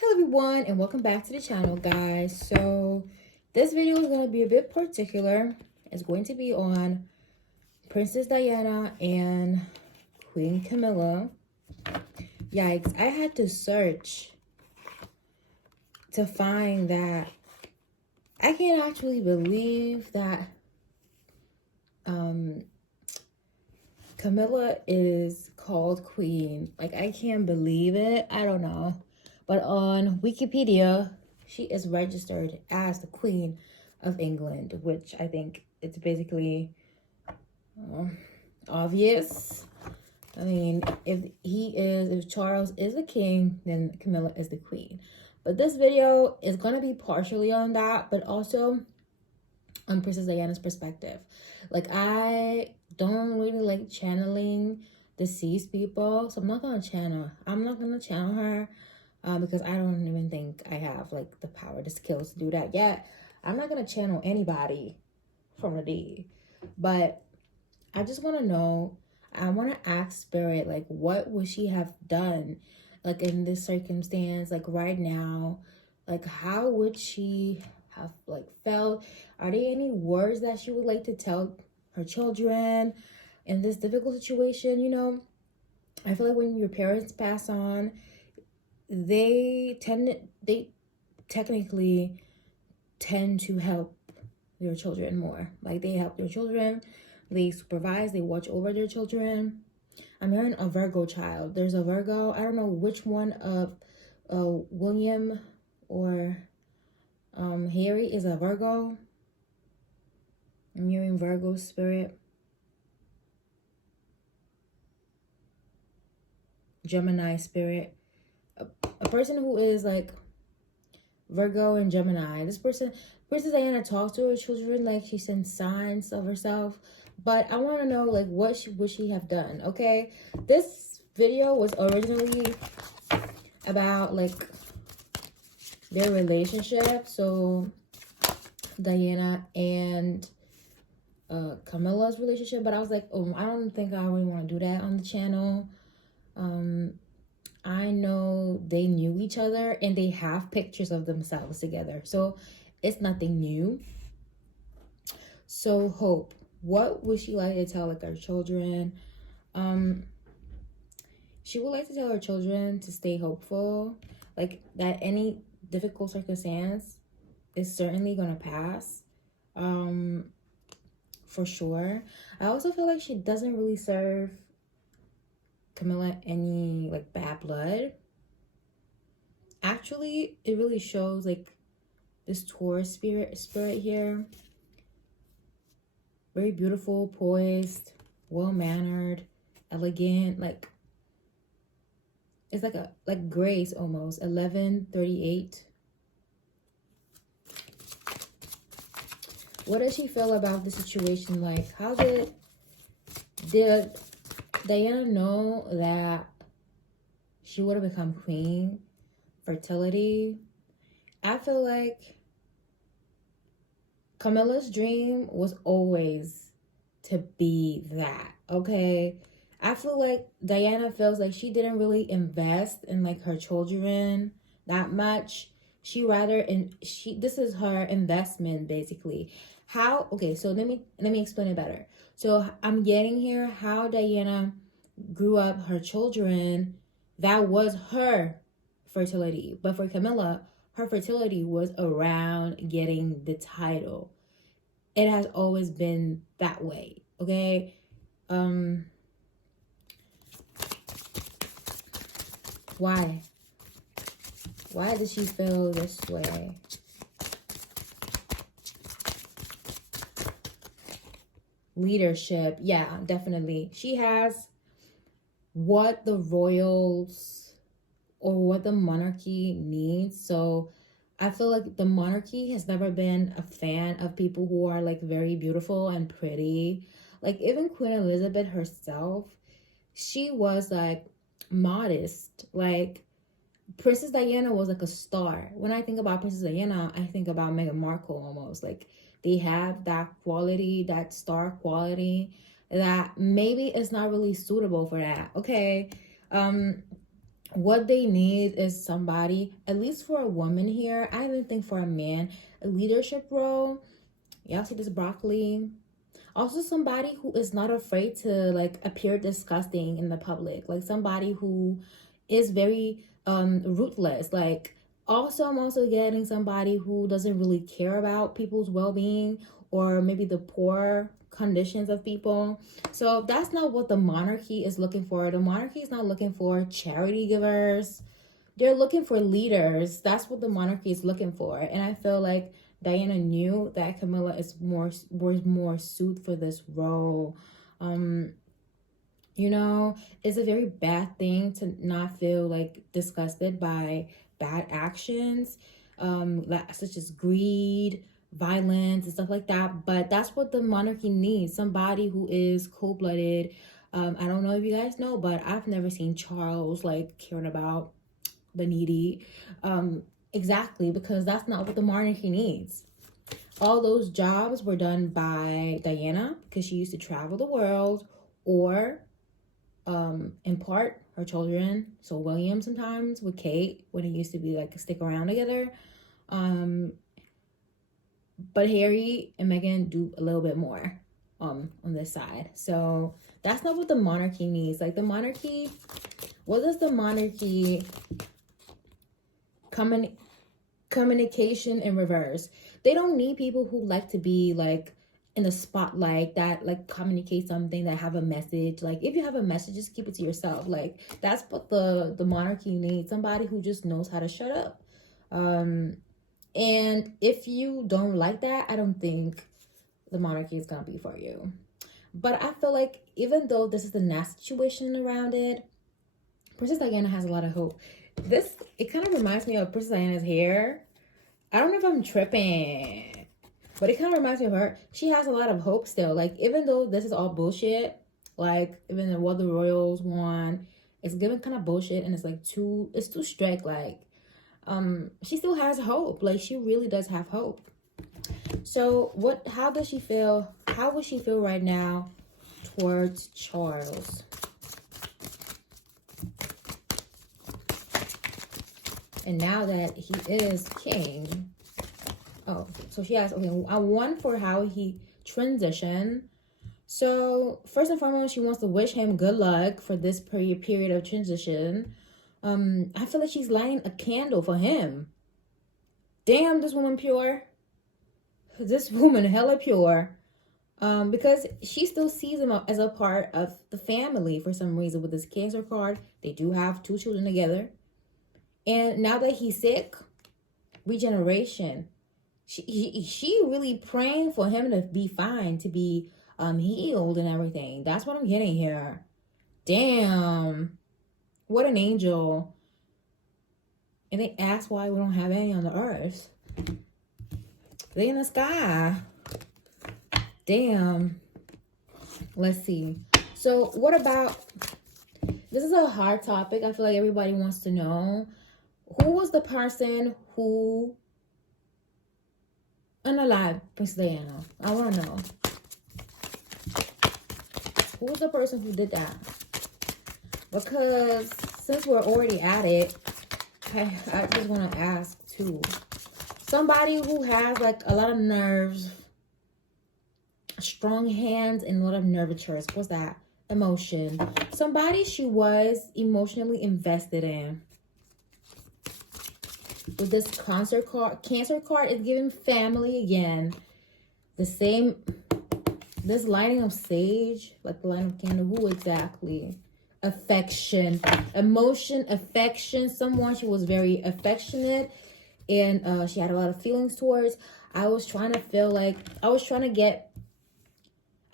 Hello everyone and welcome back to the channel, guys. So this video is going to be a bit particular. It's going to be on Princess Diana and Queen Camilla. Yikes, I had to search to find that. I can't actually believe that Camilla is called queen. Like, I can't believe it. I don't know. But on Wikipedia, she is registered as the Queen of England, which I think it's basically obvious. I mean, if Charles is the king, then Camilla is the queen. But this video is going to be partially on that, but also on Princess Diana's perspective. Like, I don't really like channeling deceased people, so I'm not gonna channel her because I don't even think I have like the power, the skills to do that yet. I'm not gonna channel anybody from the dead, but I just want to know. I want to ask Spirit, like, what would she have done, like, in this circumstance, like, right now? Like, how would she have, like, felt? Are there any words that she would like to tell her children in this difficult situation? You know, I feel like when your parents pass on, they technically tend to help their children more. Like, they help their children, they supervise, they watch over their children. I'm hearing a Virgo child. There's a Virgo. I don't know which one of William or Harry is a Virgo. I'm hearing Virgo spirit. Gemini spirit. A person who is like Virgo and Gemini. This person, Princess Diana, talks to her children, like she sends signs of herself. But I want to know, like, what would she have done? Okay, this video was originally about like their relationship. So Diana and Camilla's relationship. But I was like, oh, I don't think I really want to do that on the channel. I know they knew each other and they have pictures of themselves together, so it's nothing new. So Hope, what would she like to tell like her children? She would like to tell her children to stay hopeful, like that any difficult circumstance is certainly gonna pass, for sure. I also feel like she doesn't really serve Camilla any like bad blood. Actually, it really shows like this Taurus spirit here. Very beautiful, poised, well-mannered, elegant. Like, it's like Grace almost. 1138. What does she feel about the situation? Like, how did Diana know that she would have become queen? Fertility. I feel like Camilla's dream was always to be that, okay? I feel like Diana feels like she didn't really invest in like her children that much. This is her investment basically. Okay, so let me explain it better. So I'm getting here how Diana grew up her children, that was her fertility. But for Camilla, her fertility was around getting the title. It has always been that way, okay? Why? Why does she feel this way? Leadership. Yeah, definitely. She has what the royals or what the monarchy needs. So I feel like the monarchy has never been a fan of people who are like very beautiful and pretty. Like, even Queen Elizabeth herself, she was like modest. Like, Princess Diana was like a star. When I think about Princess Diana, I think about Meghan Markle almost. Like, they have that quality, that star quality, that maybe it's not really suitable for that. Okay. what they need is somebody, at least for a woman here, I even think for a man, a leadership role. Y'all see this broccoli? Also somebody who is not afraid to like appear disgusting in the public. Like somebody who is very ruthless. Like also I'm also getting somebody who doesn't really care about people's well-being or maybe the poor conditions of people. So that's not what the monarchy is looking for. The monarchy is not looking for charity givers. They're looking for leaders. That's what the monarchy is looking for. And I feel like Diana knew that Camilla was more suited for this role. You know, it's a very bad thing to not feel like disgusted by bad actions, such as greed, violence, and stuff like that. But that's what the monarchy needs. Somebody who is cold-blooded. I don't know if you guys know, but I've never seen Charles like caring about the needy. Exactly, because that's not what the monarchy needs. All those jobs were done by Diana because she used to travel the world, or impart her children. So William sometimes with Kate when it used to be like stick around together. But Harry and Meghan do a little bit more on this side. So that's not what the monarchy needs. Like the monarchy, what does the monarchy communication in reverse? They don't need people who like to be like in the spotlight, that like communicate something, that have a message. Like if you have a message, just keep it to yourself. Like that's what the monarchy needs. Somebody who just knows how to shut up. And if you don't like that, I don't think the monarchy is gonna be for you. But I feel like even though this is the nasty situation around it, Princess Diana has a lot of hope. It kind of reminds me of Princess Diana's hair. I don't know if I'm tripping, but it kind of reminds me of her. She has a lot of hope still. Like, even though this is all bullshit, like, even what the royals want, it's given kind of bullshit, and it's too strict. Like, she still has hope. Like, she really does have hope. So, how does she feel? How would she feel right now towards Charles? And now that he is king, oh, so she has, okay, I want for how he transition. So first and foremost, she wants to wish him good luck for this period of transition. I feel like she's lighting a candle for him. Damn, this woman pure. This woman hella pure. Because she still sees him as a part of the family for some reason with this Cancer card. They do have 2 children together. And now that he's sick, regeneration. She really praying for him to be fine, to be healed and everything. That's what I'm getting here. Damn. What an angel. And they ask why we don't have any on the earth. They in the sky. Damn. Let's see. So what about, this is a hard topic. I feel like everybody wants to know. Who was the person who unalived Princess Diana? I want to know. Who was the person who did that? Because since we're already at it, I just want to ask too. Somebody who has like a lot of nerves, strong hands, and a lot of nervatures. What's that? Emotion. Somebody she was emotionally invested in. With this Cancer card is giving family again. The same, this lighting of sage, like the light of candle. Who exactly? Affection, emotion, affection. Someone she was very affectionate, and she had a lot of feelings towards. I was trying to get,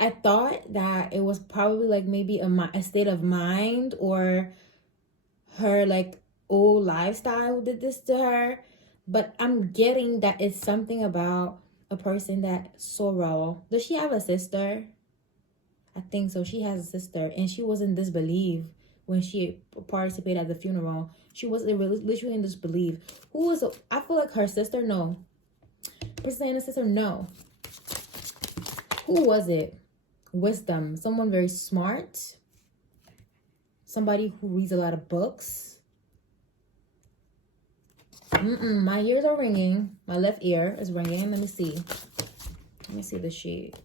I thought that it was probably like maybe a state of mind, or her like old lifestyle did this to her. But I'm getting that it's something about a person that sorrow. Does she have a sister? I think so. She has a sister, and she was in disbelief when she participated at the funeral. She was literally in disbelief. Who was? I feel like her sister. No, Princess Diana's sister. No. Who was it? Wisdom. Someone very smart. Somebody who reads a lot of books. My ears are ringing. My left ear is ringing. Let me see. Let me see the shade.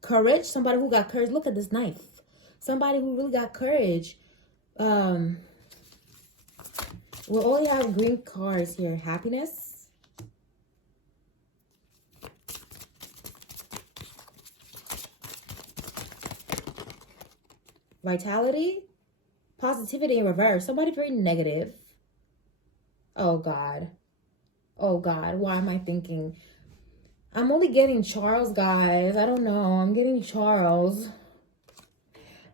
Courage. Somebody who got courage. Look at this knife. Somebody who really got courage. We only have green cards here. Happiness. Vitality. Positivity in reverse. Somebody very negative. Oh, God. Oh, God. Why am I thinking? I'm only getting Charles, guys. I don't know. I'm getting Charles.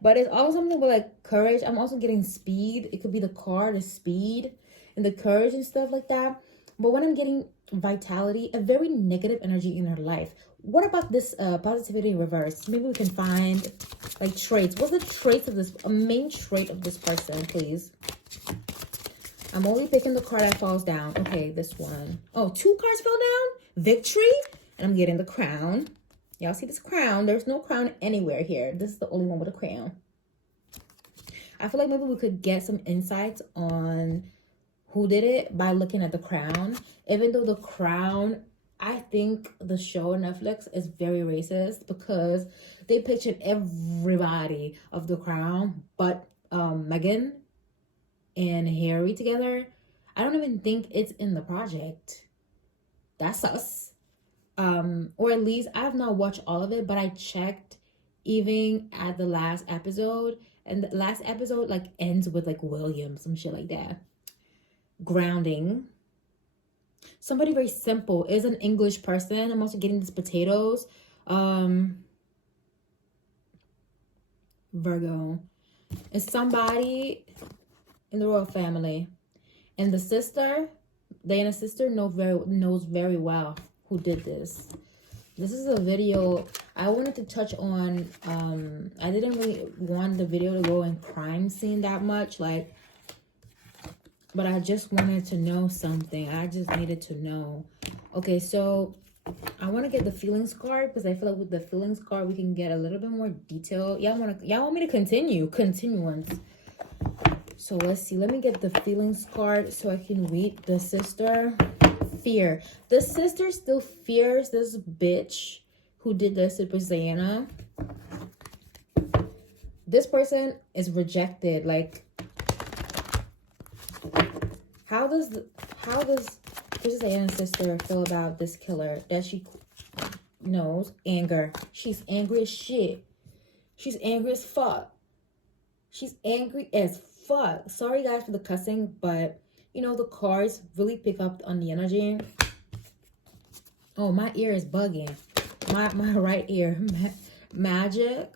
But it's also something with, like, courage. I'm also getting speed. It could be the car, the speed, and the courage and stuff like that. But when I'm getting vitality, a very negative energy in her life. What about this positivity in reverse? Maybe we can find, like, traits. What's the traits of this, a main trait of this person, please? I'm only picking the card that falls down. Okay, this one. Oh, 2 cards fell down. Victory. And I'm getting the crown. Y'all see this crown? There's no crown anywhere here. This is the only one with a crown. I feel like maybe we could get some insights on who did it by looking at the crown. Even though the crown, I think the show on Netflix is very racist because they pictured everybody of the crown but Meghan and Harry together. I don't even think it's in the project. That's us. Or at least I have not watched all of it, but I checked even at the last episode, and the last episode like ends with like William, some shit like that. Grounding. Somebody very simple is an English person. I'm also getting these potatoes. Virgo. It's somebody in the royal family. And the sister, Diana's sister, knows very well who did this. This is a video I wanted to touch on. I didn't really want the video to go in crime scene that much, like, but I just wanted to know something. I just needed to know. Okay, so I want to get the feelings card because I feel like with the feelings card we can get a little bit more detail. Y'all want me to continue? Continuance. So let's see. Let me get the feelings card so I can read the sister. Fear. The sister still fears this bitch who did this to Diana. This person is rejected. Like, how does Diana's sister feel about this killer that she knows? Anger. She's angry as shit. She's angry as fuck. She's angry as fuck. Sorry guys for the cussing, but you know the cards really pick up on the energy. Oh, my ear is bugging. My right ear. Magic.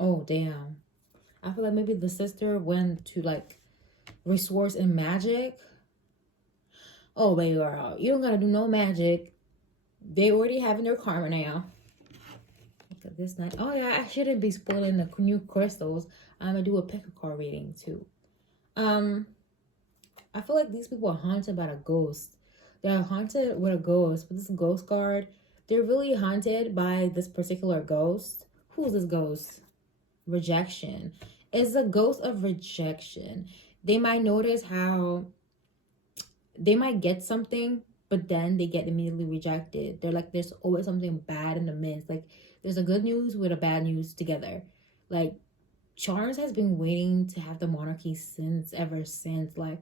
Oh, damn. I feel like maybe the sister went to like resource in magic. Oh, baby girl, you don't gotta do no magic. They already having their karma now. Look at this night. Oh yeah, I shouldn't be spoiling the new crystals. I'm gonna do a pick a card reading too. I feel like these people are haunted by a ghost. They're haunted with a ghost. With this ghost card, they're really haunted by this particular ghost. Who's this ghost? Rejection. It's a ghost of rejection. They might notice how they might get something, but then they get immediately rejected. They're like, there's always something bad in the midst. Like, there's a good news with a bad news together. Like, Charles has been waiting to have the monarchy ever since. Like,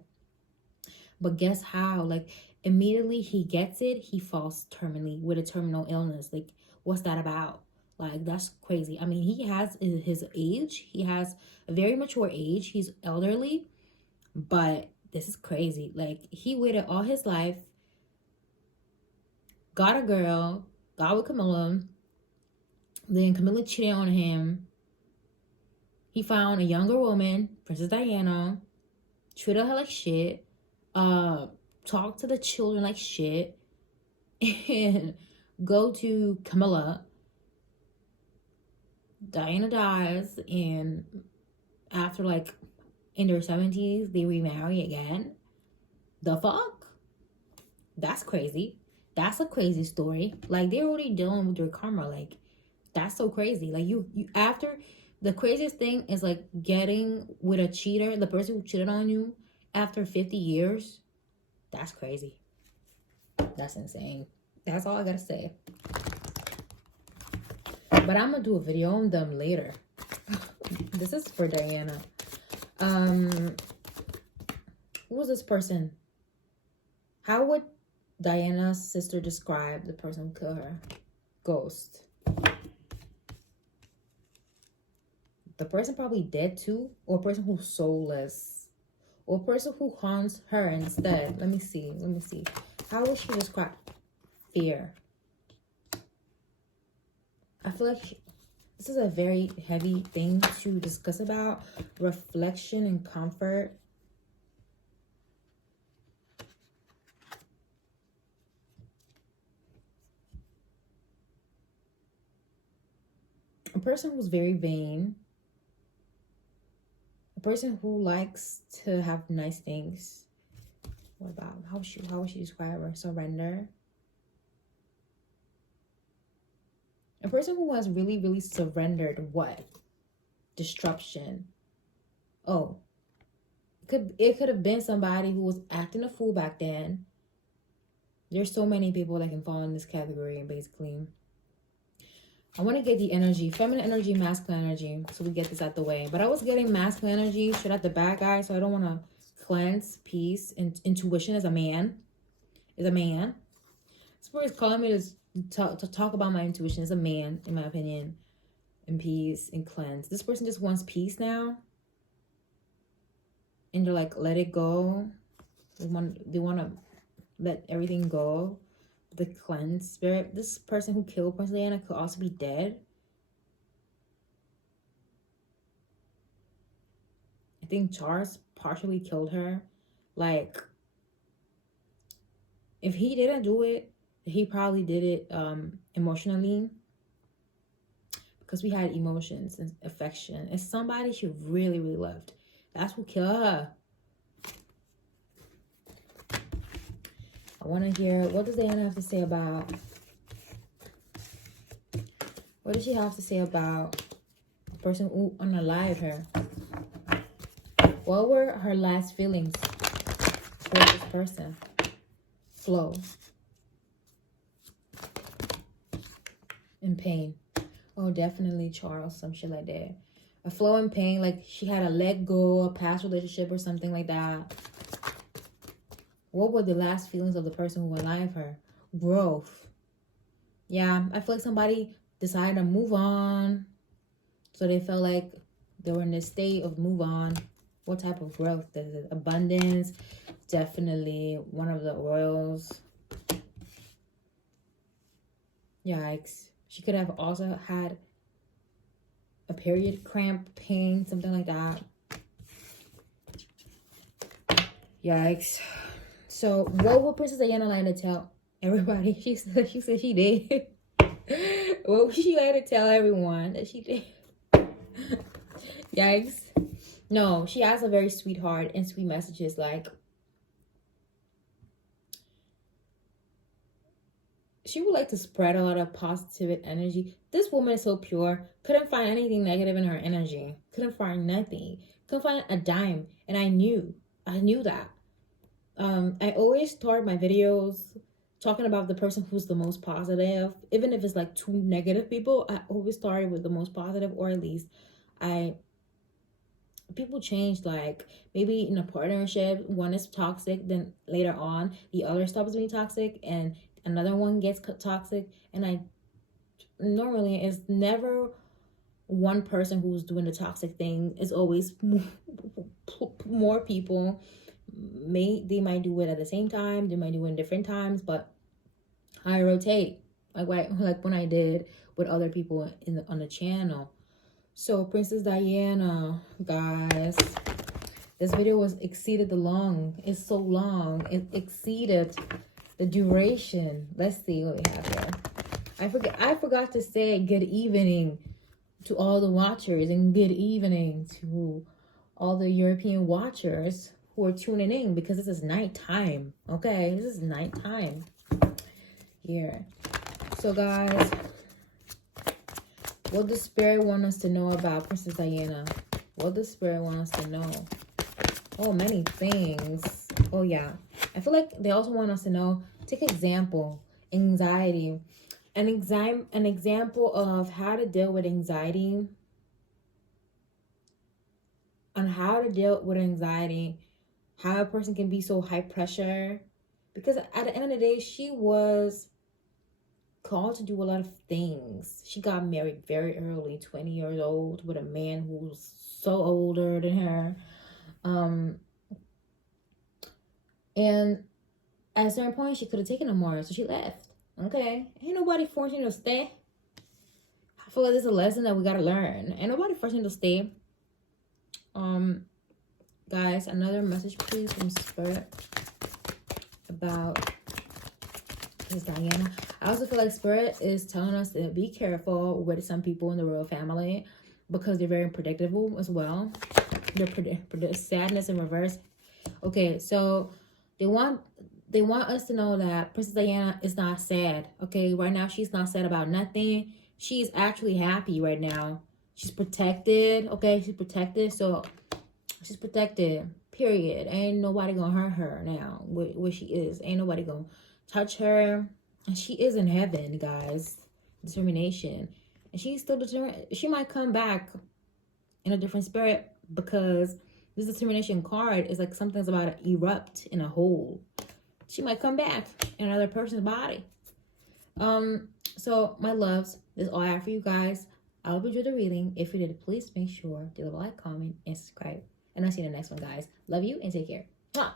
but guess how? Like, immediately he gets it, he falls terminally with a terminal illness. Like, what's that about? Like, that's crazy. I mean, he has his age. He has a very mature age. He's elderly, but this is crazy. Like, he waited all his life, got a girl, got with Camilla, then Camilla cheated on him. He found a younger woman, Princess Diana, treated her like shit, talked to the children like shit, and go to Camilla. Diana dies, and after like in their 70s, they remarry again. The fuck? That's crazy. That's a crazy story. Like, they're already dealing with their karma. Like, that's so crazy. Like, you after The craziest thing is like getting with a cheater, the person who cheated on you after 50 years. That's crazy. That's insane. That's all I gotta say. But I'm gonna do a video on them later. This is for Diana. Who was this person? How would Diana's sister describe the person who killed her? Ghost. The person probably dead too, or a person who's soulless, or a person who haunts her instead. Let me see. How would she describe fear? I feel like this is a very heavy thing to discuss about. Reflection and comfort. A person who's very vain. A person who likes to have nice things. What about, how would she describe her? Surrender. A person who has really, really surrendered what? Disruption. Oh. It could have been somebody who was acting a fool back then. There's so many people that can fall in this category, basically. I want to get the energy. Feminine energy, masculine energy. So we get this out the way. But I was getting masculine energy straight out the bad guy. So I don't want to cleanse, peace, and intuition as a man. Spirit is calling me to talk about my intuition as a man, in my opinion, and peace and cleanse. This person just wants peace now, and they're like, let it go. They want to let everything go. The cleanse spirit. This person who killed Princess Diana could also be dead. I think Charles partially killed her. Like, if he didn't do it, he probably did it emotionally, because we had emotions and affection. It's somebody she really, really loved. That's who killed her. I want to hear, what does Diana have to say about, what does she have to say about the person who unalived her? What were her last feelings for this person? Flow. And pain. Oh, definitely Charles, some shit like that. A flow and pain, like she had to let go, a past relationship or something like that. What were the last feelings of the person who unalived her? Growth. Yeah, I feel like somebody decided to move on. So they felt like they were in this state of move on. What type of growth? Is it abundance? Definitely one of the royals. Yikes. She could have also had a period cramp pain, something like that. Yikes. So what would Princess Diana like to tell everybody? She said she did. What would she like to tell everyone that she did? Yikes. No, she has a very sweet heart and sweet messages. Like, she would like to spread a lot of positive energy. This woman is so pure. Couldn't find anything negative in her energy. Couldn't find nothing. Couldn't find a dime. And I knew that. I always start my videos talking about the person who's the most positive. Even if it's like two negative people, I always start with the most positive, or at least people change. Like, maybe in a partnership, one is toxic, then later on the other stops being toxic and another one gets toxic. And normally it's never one person who's doing the toxic thing. It's always more people. They might do it at the same time, they might do it in different times, but I rotate like when I did with other people on the channel. So Princess Diana, guys, this video was exceeded the long. It's so long. It exceeded the duration. Let's see what we have here. I forgot to say good evening to all the watchers, and good evening to all the European watchers who are tuning in, because this is nighttime. Okay, this is nighttime here. So guys, What does Spirit want us to know about Princess Diana? What does Spirit want us to know? Oh, many things. Oh, yeah. I feel like they also want us to know, take example, anxiety. An example of how to deal with anxiety. On how to deal with anxiety. How a person can be so high pressure. Because at the end of the day, she was called to do a lot of things. She got married very early, 20 years old, with a man who was so older than her. And at a certain point, she could have taken him more, so she left. Okay? Ain't nobody forcing you to stay. I feel like this is a lesson that we gotta learn. Ain't nobody forcing you to stay. Guys, another message, please, from Spirit about Miss Diana. I also feel like Spirit is telling us to be careful with some people in the royal family because they're very unpredictable as well. They're sadness in reverse. Okay, so they want us to know that Princess Diana is not sad. Okay, right now she's not sad about nothing. She's actually happy right now. She's protected. Okay, she's protected. So she's protected. Period. Ain't nobody gonna hurt her now. Where she is, ain't nobody gonna touch her. And she is in heaven, guys. Determination, and she's still determined. She might come back in a different spirit because this determination card is like something's about to erupt in a hole. She might come back in another person's body. So my loves, this is all I have for you guys. I hope you enjoyed the reading. If you did, please make sure to leave a like, comment, and subscribe. And I'll see you in the next one, guys. Love you and take care. Mwah!